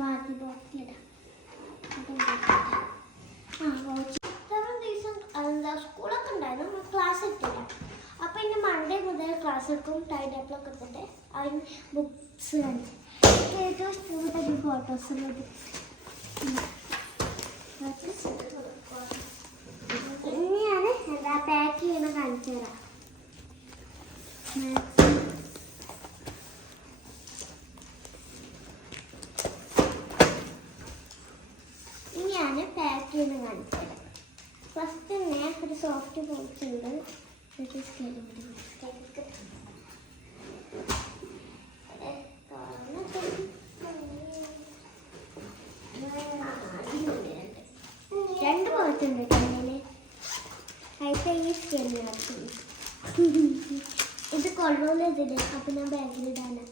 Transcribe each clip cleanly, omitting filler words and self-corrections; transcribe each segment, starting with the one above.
Water ബോട്ടിലിടാം. ഇത്രയും ദിവസം എന്താ സ്കൂളൊക്കെ ഉണ്ടായിരുന്നു, ക്ലാസ് എടുത്തില്ല. അപ്പം ഇന്ന് മൺഡേ മുതൽ ക്ലാസ് എടുക്കും. ടൈം ടേബിളൊക്കെ എടുത്തിട്ട് അതിന് ബുക്സ് കാണിച്ചു. ഏറ്റവും ഇഷ്ടപ്പെട്ട ഫോട്ടോസ് ഉള്ളത് ഇനി ഞാൻ എന്താ പാക്ക് ചെയ്യണ കാണിച്ചു തരാം. ഇനി ഞാൻ പാക്ക് ചെയ്യണ കാണിച്ചു തരാം. ഫസ്റ്റ് തന്നെ ഒരു സോഫ്റ്റ് ബോക്സ് ഉണ്ട്. രണ്ട് ബോക്സുണ്ട് കണ്ണിന്. ഇത് കൊള്ളൂല ഇതില്. അപ്പൊ ഞാൻ ബാഗിലിടാനാ.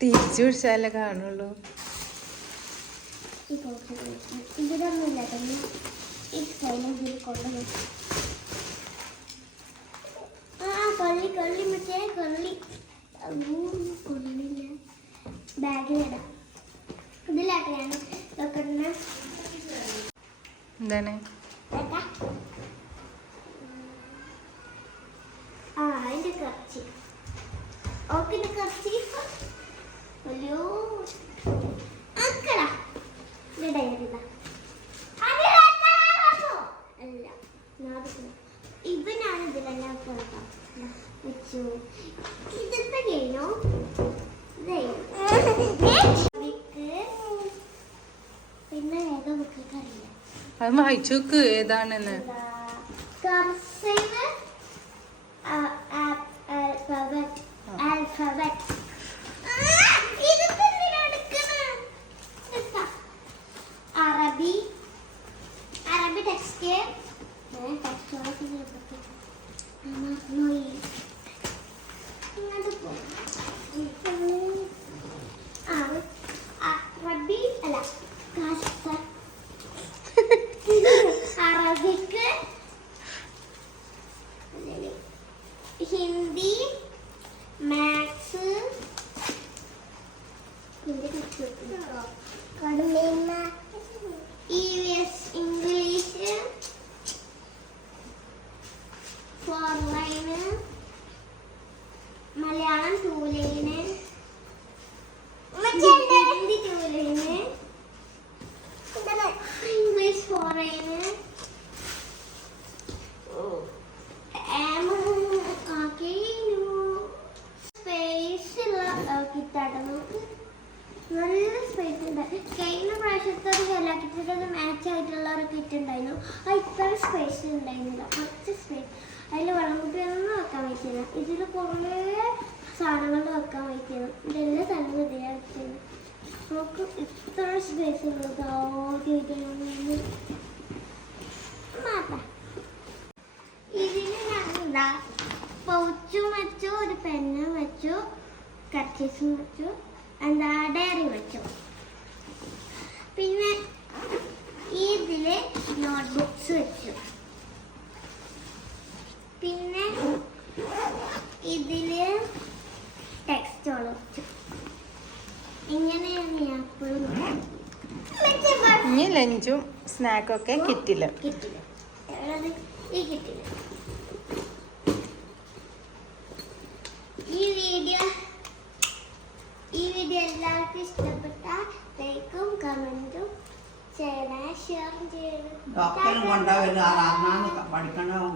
തിരിച്ചു പിടിച്ചാലേ കാണുള്ളൂ. ഇതിലൊന്നുമില്ല തന്നെ. ഈ സൈഡിൽ കൊണ്ടുപോയി കൊള്ളി കൊള്ളി മറ്റേ കൊള്ളി കൊള്ളില്ല. ബാഗിലിടാം. ഇതിലാക്കലാണ് എന്താണ് അതിന്റെ കറച്ചി. ഓക്കിന്റെ കറച്ചി അയ്യോ അക്കടാ. അല്ല ഇപ്പൊ ഞാൻ ഇതിലെല്ലാം വെച്ചു. ഇതൊക്കെ കഴിഞ്ഞോ? പിന്നെ ഏതോ ബുക്കൊക്കെ അറിയില്ല. അത് വായിച്ചു നോക്ക് ഏതാണെന്ന്. അറബി ടെക്സ്റ്റ് അറബി അല്ല Arabic, Hindi, maths, English, 4 line, Malayalam 2 line, Hindi 2 line, English 4 line, space ഉള്ള കിട്ടാട്ടോ. നല്ല സ്പേസ് ഉണ്ട്. കഴിഞ്ഞ പ്രാവശ്യത്തെ ഒരു ഹെലോ കിറ്റിയുടെ മാച്ച് ആയിട്ടുള്ള ഒരു കിറ്റ് ഉണ്ടായിരുന്നു. അത് ഇത്ര സ്പേസ് ഉണ്ടായിരുന്നില്ല, കുറച്ച് സ്പേസ്. അതിൽ വെള്ളമുട്ടിയൊന്നും വെക്കാൻ പറ്റില്ല. ഇതിൽ കുറേ സാധനങ്ങൾ വെക്കാൻ പറ്റിയത്. ഇതെല്ലാം തന്നെ ഇതിലാണ് വെച്ചത്. നമുക്ക് ഇത്ര സ്പേസ് ഉള്ളത് ആദ്യമായിട്ട് മാറ്റാം. ഇതിൽ ഞാൻ എന്താ പൗച്ചും വെച്ചു, ഒരു പെന്നും വെച്ചു, കർച്ചീസും വെച്ചു, എന്താ ഡയറി വെച്ചു. പിന്നെ ഇതില് നോട്ട്ബുക്സ് വെച്ചു. പിന്നെ ഇതില് ടെക്സ്റ്റോൾ വെച്ചു. ഇങ്ങനെയാണ് ഞാൻ എപ്പോഴും. ഇനി ലഞ്ചും സ്നാക്കൊക്കെ കിറ്റില്ല. ഈ കിറ്റില്ല. ഈ വീഡിയോ എല്ലാവർക്കും ഇഷ്ടപ്പെട്ട ലൈക്കും കമന്റും ചെയ്യണേ, ഷെയറും ചെയ്യണം. ഡോക്ടറും കൊണ്ടുപോയി പഠിക്കണം.